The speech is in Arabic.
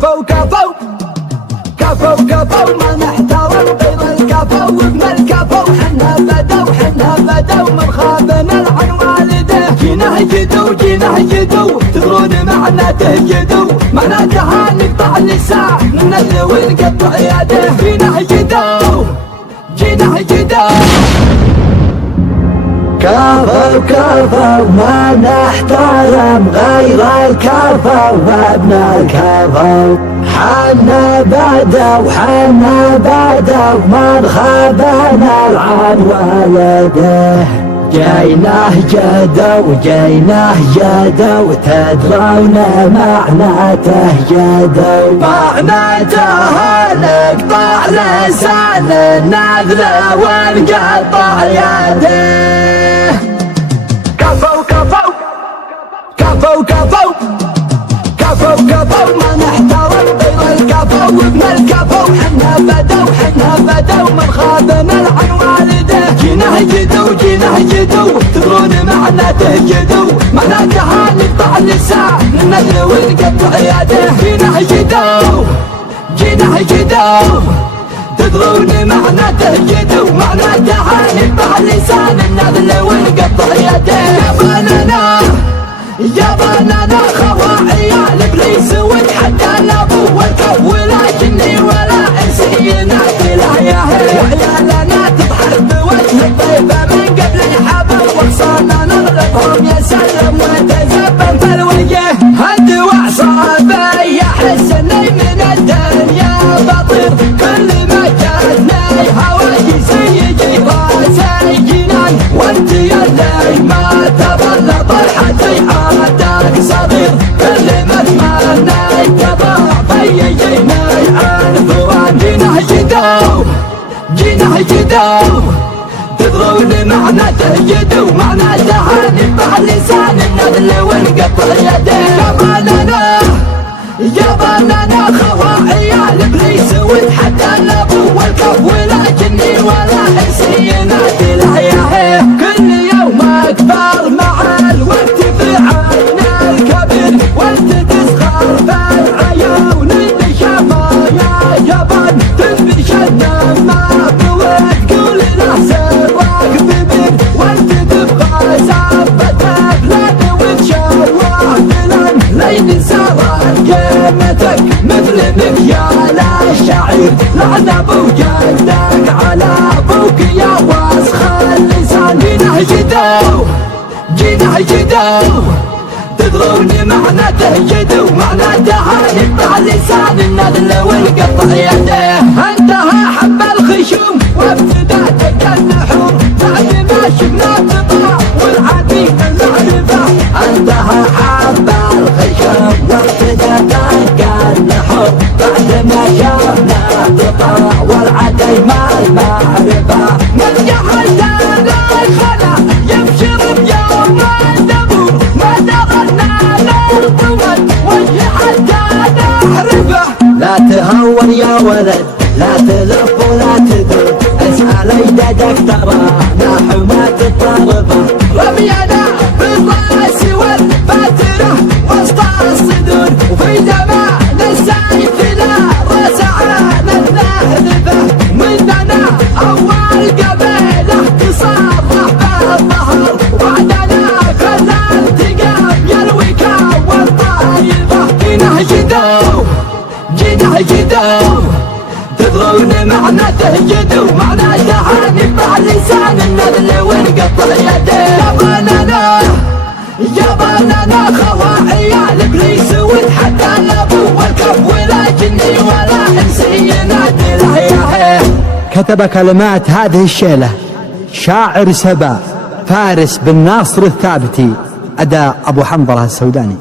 كفو كفو كفو كفو ما نحترم غير الكفو وابن الكفو حنا بدو من خاب نلعن والده جينا جدو تدرون معنا تهجدوا معناتها نقطع اللسان ننزل ونقطع يده جينا جدو كفو ما نحترم غير الكفو وابن الكفو حنا بدو من خاب نلعن والده جيناه جدو تدرون معناته جدو معناته نقطع لسان النذل ونقطع يده كفو ما نحترم غير الكفو وابن الكفو حنا بدو من خاب نلعن والده جينا جدو تدرون معنا تهجدوا معناتها نقطع اللسان ننزل ونقطع يده جينا جدو تدرون معنا تهجدوا معناتها نقطع اللسان ننزل ونقطع يده يا بنانا خوا عيال ابليس ونحدى الابو والكف ولكني ولا انسينا كلها وعيالنا تضحك بوجه الطيبه من قبل الحبل وصلنا نضربهم يا سلم ونتزبن في الوجه هد وعصابي احس اني من الدنيا بطير كل ما جاتني هواجس يجي راسي جنان وانت يا اللي ما تظل طرحتي صغير كل ما اتمنى يتضاع في جيني عنفوان جينا جدو تدرون معنا تهجدوا معناتها نقطع لسان النذل ونقطع يده يا بنانا خوا عيال ابليس ونحدى الابو والكف ولكني ولا انسينا كلها كل يوم اكبر مع الوقت في عينا الكبير وانت تسخر في العيون اللي شافها يا جبان تنبش الدماغ وتقول له سواك ببير وانت تبغى سابتك لك وتشوه فلان لين سوى قيمتك مثل مكيال الشعير لعن ابو جدك على ابوك يا وسخ اللسان جينا جدو تدرون معنا تهجدوا معناتها نقطع لسان النذل ونقطع يده انتهى حب الخشوم وابتدات النحور بعد ما شفنا التطاع والعادي المعرفه انتهى حب الخشوم وابتدات النحور بعد ما شفنا التطاع والعادي ما المعرفه من جهلتنا الخلا يبشر بيوم الدبور ما دخلنا نرطول وجه حتى نحرفه لا تهور يا ولد لا تلف ولا تدور اسأل اجدادك ترانا حماة الطرفه رمينا بالراس والباتره وسط الصدور وفي زمان السيف لا رسعان النهذبه مننا اول قبيله تصرف بالظهر وعدنا كل التقام يلوي كون طايفه جينا جدو تدرون معنا تهجدوا معناتها نقطع لسان النذل ونقطع يده يا بنانا خوا عيال ابليس ونحدى الابو والكف ولكني ولا انسينا كلها كتب كلمات هذه الشيلة شاعر سبا فارس بن ناصر الثابتي، أداء أبو حنظلة السوداني.